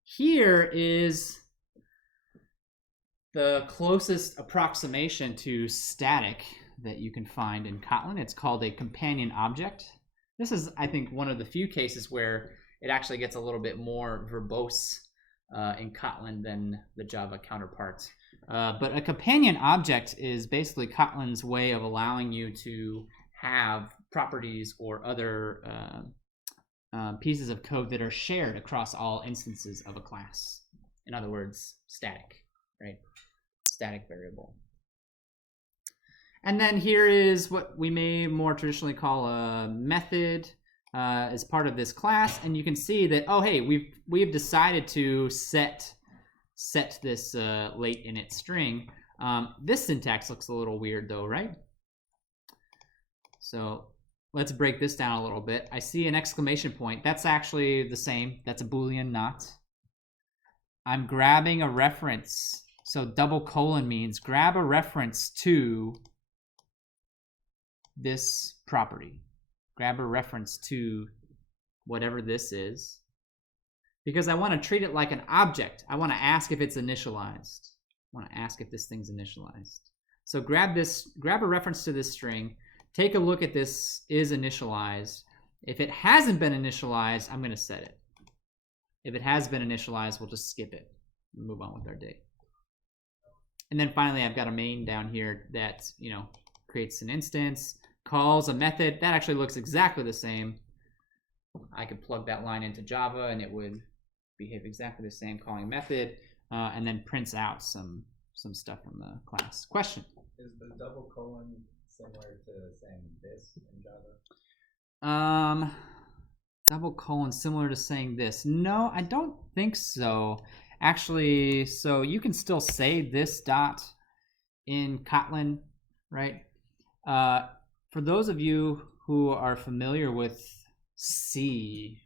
Here is the closest approximation to static that you can find in Kotlin. It's called a companion object. This is, I think, one of the few cases where it actually gets a little bit more verbose in Kotlin than the Java counterpart. But a companion object is basically Kotlin's way of allowing you to have properties or other pieces of code that are shared across all instances of a class. In other words, static, right? Static variable. And then here is what we may more traditionally call a method as part of this class. And you can see that, oh, hey, we've decided to set this late init string. This syntax looks a little weird though, right? So let's break this down a little bit. I see an exclamation point. That's actually the same. That's a Boolean not. I'm grabbing a reference. So double colon means grab a reference to this property. Grab a reference to whatever this is. Because I want to treat it like an object. I want to ask if it's initialized. I want to ask if this thing's initialized. So grab a reference to this string. Take a look at this is initialized. If it hasn't been initialized, I'm going to set it. If it has been initialized, we'll just skip it and move on with our day. And then finally, I've got a main down here that, creates an instance, calls a method. That actually looks exactly the same. I could plug that line into Java and it would behave exactly the same, calling a method, and then prints out some stuff from the class. Question? Is the double colon similar to saying this in Java? Double colon similar to saying this? No, I don't think so. Actually, so you can still say this dot in Kotlin, right? For those of you who are familiar with C,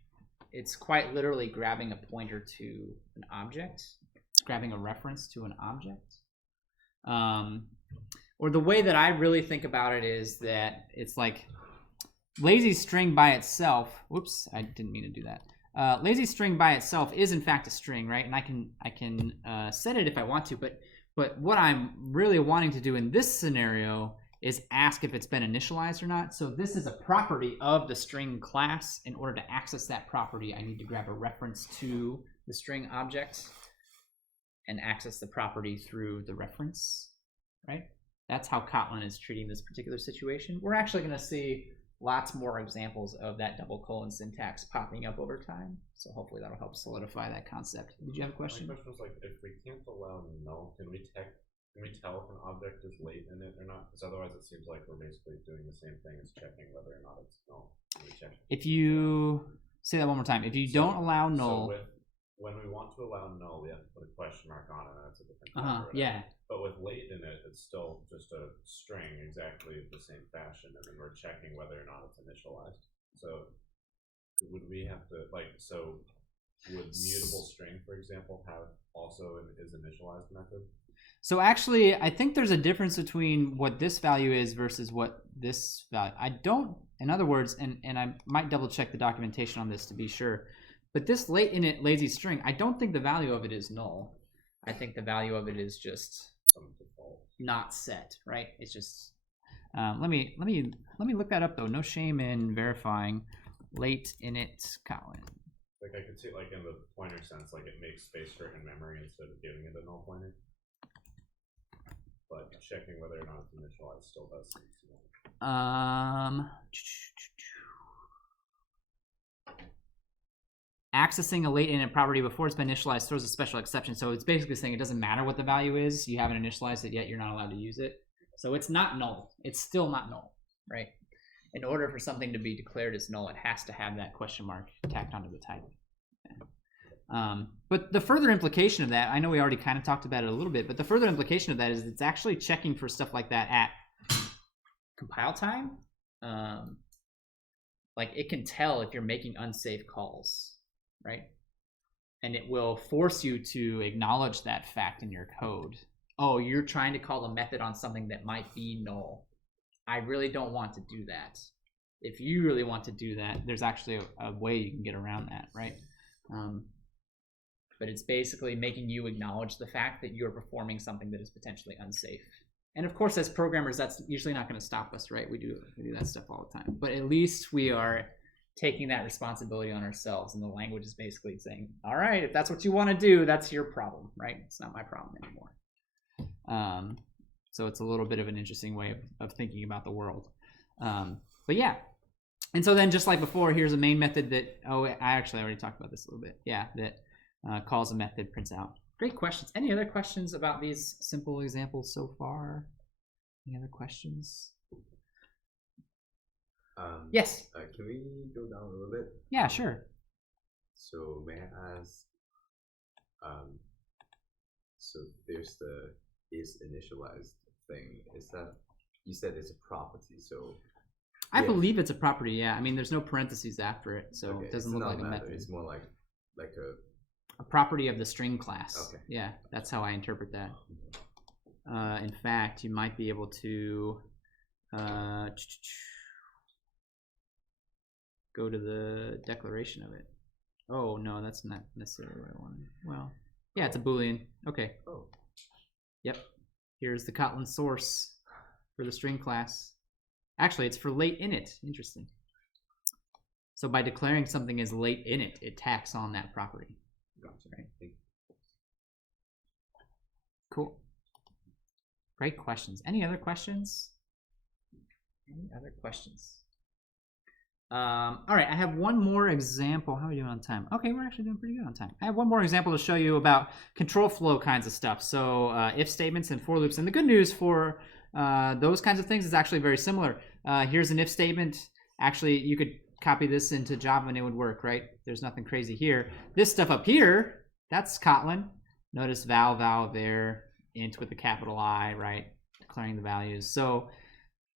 it's quite literally grabbing a pointer to an object. It's grabbing a reference to an object. Or the way that I really think about it is that it's like lazy string by itself. Whoops, I didn't mean to do that. Lazy string by itself is in fact a string, right? And I can set it if I want to, but what I'm really wanting to do in this scenario is ask if it's been initialized or not. So this is a property of the string class. In order to access that property, I need to grab a reference to the string object and access the property through the reference, right? That's how Kotlin is treating this particular situation. We're actually going to see lots more examples of that double colon syntax popping up over time. So hopefully that'll help solidify that concept. Did you have a question? My question was if we can't allow null, can we tell if an object is late in it or not? Because otherwise it seems like we're basically doing the same thing as checking whether or not it's null. If you say that one more time, if you don't allow null. So when we want to allow null, we have to put a question mark on it, and that's a different yeah. But with late in it, it's still just a string exactly the same fashion, and then we're checking whether or not it's initialized. So would we have to, would mutable string, for example, have also an is-initialized method? So actually, I think there's a difference between what this value is versus what this value. In other words, and I might double check the documentation on this to be sure, But this late init lazy string, I don't think the value of it is null. I think the value of it is just Some default. not set, right? It's just let me look that up though. No shame in verifying late init Kotlin. Like I could see, like in the pointer sense, like it makes space for it in memory instead of giving it a null pointer. But checking whether or not it's initialized still does seem to accessing a late init property before it's been initialized throws a special exception. So it's basically saying it doesn't matter what the value is. You haven't initialized it yet. You're not allowed to use it. So it's not null. It's still not null, right? In order for something to be declared as null, it has to have that question mark tacked onto the type. But the further implication of that, I know we already kind of talked about it a little bit, but the further implication of that is it's actually checking for stuff like that at compile time. Like it can tell if you're making unsafe calls, right? And it will force you to acknowledge that fact in your code. Oh, you're trying to call a method on something that might be null. I really don't want to do that. If you really want to do that, there's actually a way you can get around that, right? But it's basically making you acknowledge the fact that you're performing something that is potentially unsafe. And of course, as programmers, that's usually not going to stop us, right? We do that stuff all the time. But at least we are taking that responsibility on ourselves, and the language is basically saying, all right, if that's what you want to do, that's your problem, right? It's not my problem anymore. So it's a little bit of an interesting way of thinking about the world. But yeah. And so then just like before, here's a main method that, I actually already talked about this a little bit. Yeah, that calls a method, prints out. Great questions. Any other questions about these simple examples so far? Any other questions? Yes. Can we go down a little bit? Yeah, sure. So may I ask, so there's the is initialized thing. Is that, you said it's a property, so I believe it's a property, yeah. I mean, there's no parentheses after it, so okay, it doesn't look like a method. It's more like a property of the string class. Okay. Yeah, that's how I interpret that. In fact, you might be able to go to the declaration of it. Oh, no, that's not necessarily what I wanted. Well, yeah, it's a Boolean. Okay. Oh. Yep. Here's the Kotlin source for the string class. Actually, it's for late init. Interesting. So by declaring something as late init, it tacks on that property. Gotcha. Right. Cool. Great questions. Any other questions? Any other questions? All right, I have one more example. How are we doing on time? Okay, we're actually doing pretty good on time. I have one more example to show you about control flow kinds of stuff. So if statements and for loops. And the good news for those kinds of things is actually very similar. Here's an if statement. Actually, you could copy this into Java and it would work, right? There's nothing crazy here. This stuff up here, that's Kotlin. Notice val there, int with a capital I, right? Declaring the values. So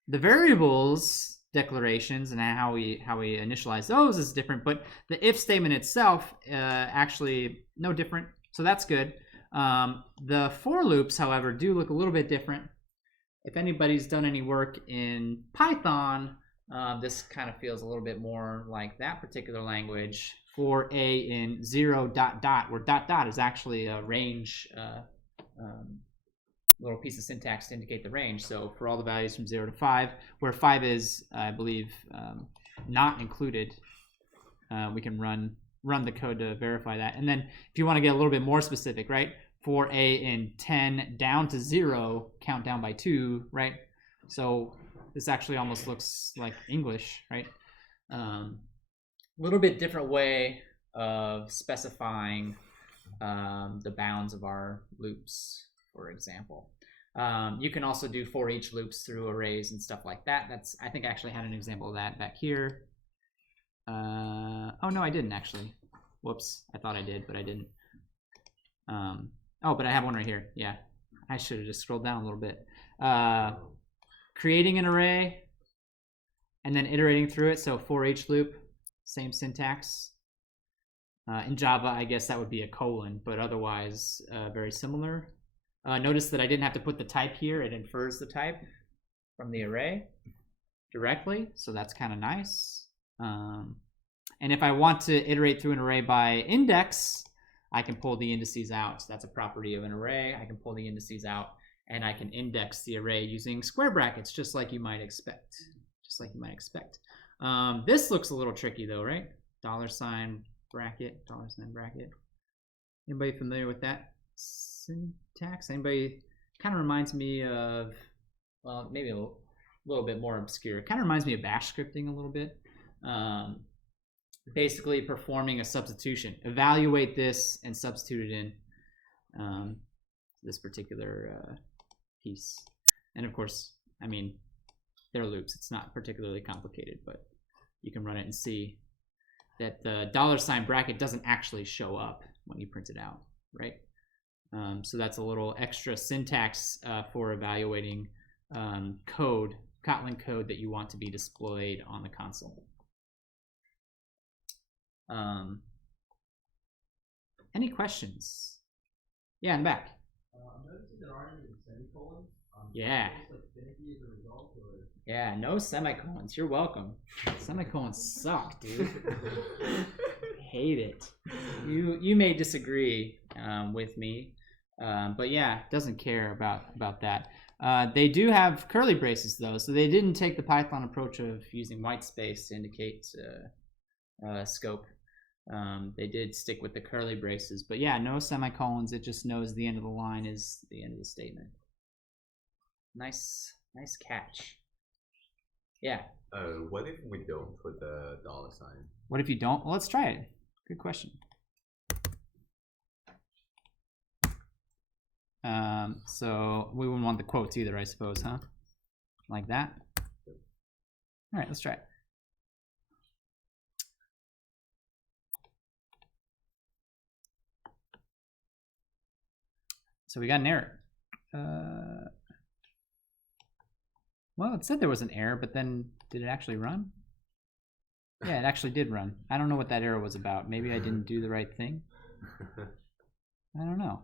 the variables declarations and how we initialize those is different, but the if statement itself actually no different, so that's good. The for loops, however, do look a little bit different. If anybody's done any work in Python, this kind of feels a little bit more like that particular language. For a in 0 ... where ... is actually a range little piece of syntax to indicate the range. So for all the values from 0 to 5, where 5 is, I believe, not included, we can run the code to verify that. And then if you want to get a little bit more specific, right? For a in 10 down to 0, count down by 2, right? So this actually almost looks like English, right? Little bit different way of specifying the bounds of our loops, for example. You can also do for each loops through arrays and stuff like that. That's, I think I actually had an example of that back here. Oh no, I didn't actually. Whoops, I thought I did, but I didn't. Oh, but I have one right here. Yeah, I should have just scrolled down a little bit. Creating an array and then iterating through it. So for each loop, same syntax. In Java, I guess that would be a colon, but otherwise very similar. Notice that I didn't have to put the type here. It infers the type from the array directly, so that's kind of nice. And if I want to iterate through an array by index, I can pull the indices out. So that's a property of an array. I can pull the indices out, and I can index the array using square brackets, just like you might expect. This looks a little tricky though, right? $sign bracket, $sign bracket. Anybody familiar with that syntax? Anybody? Kind of reminds me of, well, maybe a little bit more obscure. It kind of reminds me of bash scripting a little bit. Basically performing a substitution. Evaluate this and substitute it in this particular piece. And of course, I mean, they're loops. It's not particularly complicated, but you can run it and see that the $sign bracket doesn't actually show up when you print it out, right? So that's a little extra syntax for evaluating code, Kotlin code that you want to be displayed on the console. Any questions? Yeah, in the back. I'm noticing there aren't any semicolons. Yeah. Like finicky as a result, or... Yeah, no semicolons. You're welcome. Semicolons suck, dude. Hate it. You may disagree with me, but yeah, doesn't care about that. They do have curly braces though, so they didn't take the Python approach of using white space to indicate scope. They did stick with the curly braces, but yeah, no semicolons. It just knows the end of the line is the end of the statement. Nice catch. Yeah. What if we don't put the $sign? What if you don't? Well, let's try it. Good question. So we wouldn't want the quotes either, I suppose, huh? Like that. All right, let's try it. So we got an error. Well, it said there was an error, but then did it actually run? Yeah, it actually did run. I don't know what that error was about. Maybe I didn't do the right thing. I don't know.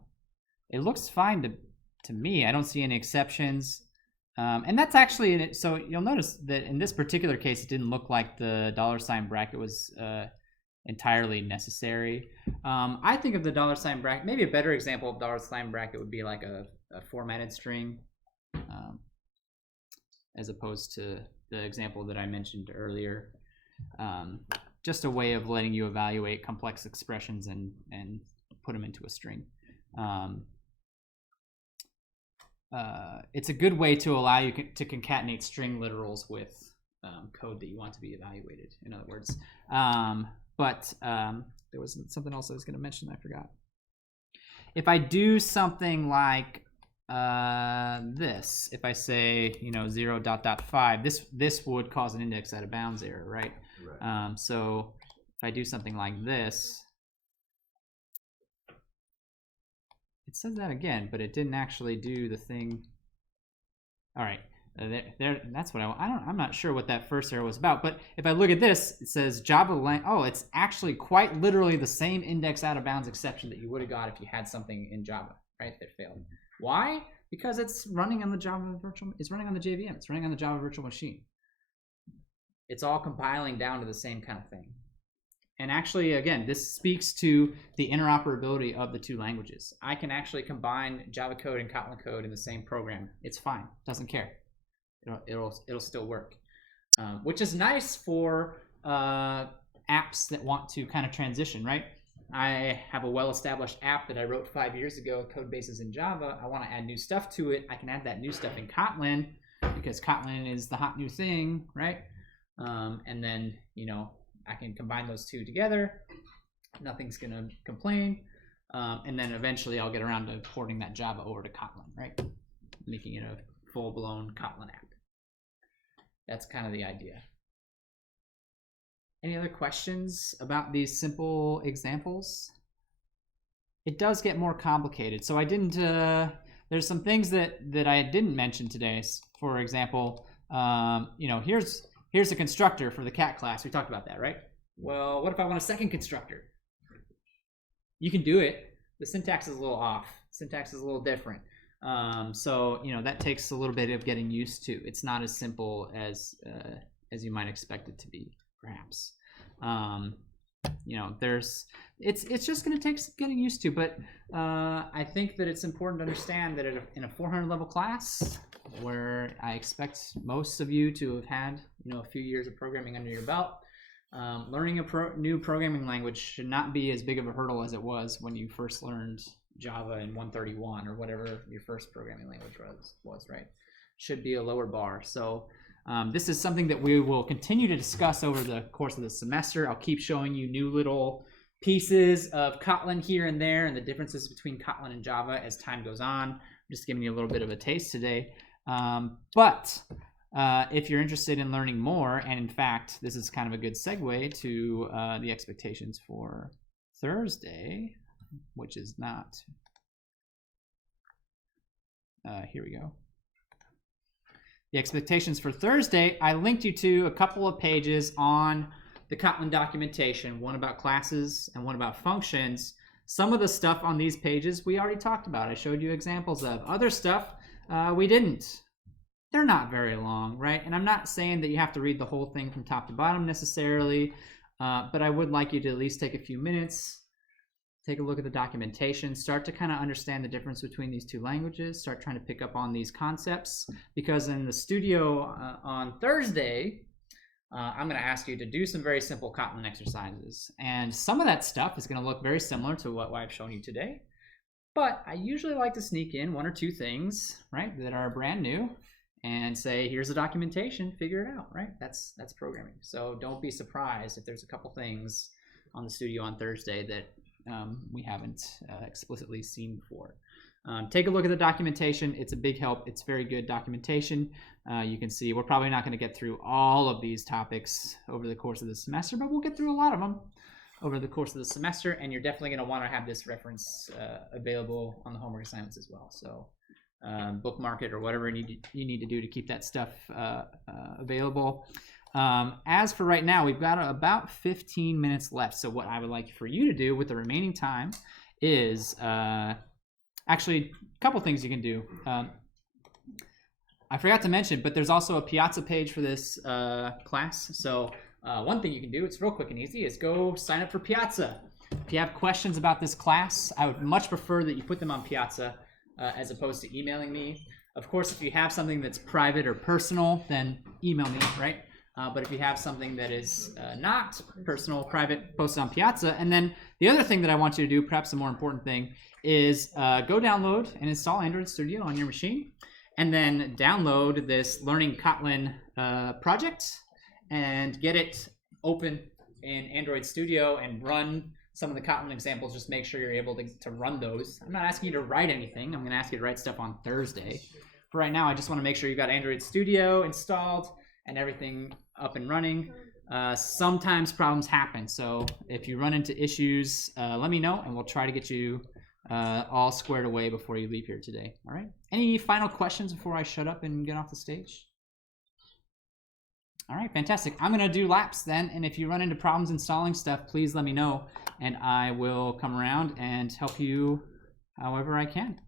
It looks fine to me. I don't see any exceptions. And that's actually in it. So you'll notice that in this particular case, it didn't look like the $sign bracket was entirely necessary. I think of the $sign bracket, maybe a better example of $sign bracket would be like a formatted string, as opposed to the example that I mentioned earlier. Just a way of letting you evaluate complex expressions and put them into a string. It's a good way to allow you to concatenate string literals with code that you want to be evaluated, in other words. But there was something else I was going to mention, I forgot. If I do something like this, if I say 0.5, this would cause an index out of bounds error, right? So if I do something like this, it says that again, but it didn't actually do the thing. All right, there. That's what I'm not sure what that first error was about. But if I look at this, it says Java lang. Oh, it's actually quite literally the same index out of bounds exception that you would have got if you had something in Java, right? That failed. Why? Because it's running on the Java virtual. It's running on the JVM. It's running on the Java virtual machine. It's all compiling down to the same kind of thing. And actually, again, this speaks to the interoperability of the two languages. I can actually combine Java code and Kotlin code in the same program. It's fine. Doesn't care. It'll still work, which is nice for apps that want to kind of transition, right? I have a well-established app that I wrote 5 years ago. Code base is in Java. I want to add new stuff to it. I can add that new stuff in Kotlin because Kotlin is the hot new thing, right? And then I can combine those two together. Nothing's gonna complain, and then eventually I'll get around to porting that Java over to Kotlin, right? Making it a full-blown Kotlin app. That's kind of the idea. Any other questions about these simple examples? It does get more complicated. So I didn't, there's some things that I didn't mention today. For example, here's a constructor for the cat class. We talked about that, right? Well, what if I want a second constructor? You can do it. The syntax is a little off. Syntax is a little different. So that takes a little bit of getting used to. It's not as simple as you might expect it to be, perhaps. it's just going to take some getting used to. But I think that it's important to understand that in a 400 level class, where I expect most of you to have had a few years of programming under your belt, learning a new programming language should not be as big of a hurdle as it was when you first learned Java in 131 or whatever your first programming language was, right? Should be a lower bar. So this is something that we will continue to discuss over the course of the semester. I'll keep showing you new little pieces of Kotlin here and there and the differences between Kotlin and Java as time goes on. I'm just giving you a little bit of a taste today. But if you're interested in learning more, and in fact, this is kind of a good segue to the expectations for Thursday, which is not, here we go. The expectations for Thursday, I linked you to a couple of pages on the Kotlin documentation, one about classes and one about functions. Some of the stuff on these pages we already talked about. I showed you examples of. Other stuff we didn't. They're not very long, right? And I'm not saying that you have to read the whole thing from top to bottom necessarily, but I would like you to at least take a few minutes, take a look at the documentation, start to kind of understand the difference between these two languages, start trying to pick up on these concepts, because in the studio on Thursday, I'm going to ask you to do some very simple Kotlin exercises. And some of that stuff is going to look very similar to what I've shown you today, but I usually like to sneak in one or two things, right, that are brand new and say, here's the documentation, figure it out, right? That's programming. So don't be surprised if there's a couple things on the studio on Thursday that we haven't explicitly seen before. Take a look at the documentation. It's a big help. It's very good documentation. You can see we're probably not going to get through all of these topics over the course of the semester, but we'll get through a lot of them over the course of the semester, and you're definitely going to want to have this reference available on the homework assignments as well. So bookmark it or whatever you need to do to keep that stuff available. As for right now, we've got about 15 minutes left. So what I would like for you to do with the remaining time is actually a couple things you can do. I forgot to mention, but there's also a Piazza page for this class. So one thing you can do, it's real quick and easy, is go sign up for Piazza. If you have questions about this class, I would much prefer that you put them on Piazza as opposed to emailing me. Of course, if you have something that's private or personal, then email me, right? But if you have something that is not personal, private, post it on Piazza. And then the other thing that I want you to do, perhaps the more important thing, is go download and install Android Studio on your machine, and then download this Learning Kotlin project and get it open in Android Studio and run some of the Kotlin examples. Just make sure you're able to run those. I'm not asking you to write anything. I'm going to ask you to write stuff on Thursday. For right now, I just want to make sure you've got Android Studio installed and everything up and running. Sometimes problems happen, so if you run into issues, let me know, and we'll try to get you all squared away before you leave here today. All right? Any final questions before I shut up and get off the stage? All right, fantastic. I'm going to do laps then, and if you run into problems installing stuff, please let me know, and I will come around and help you however I can.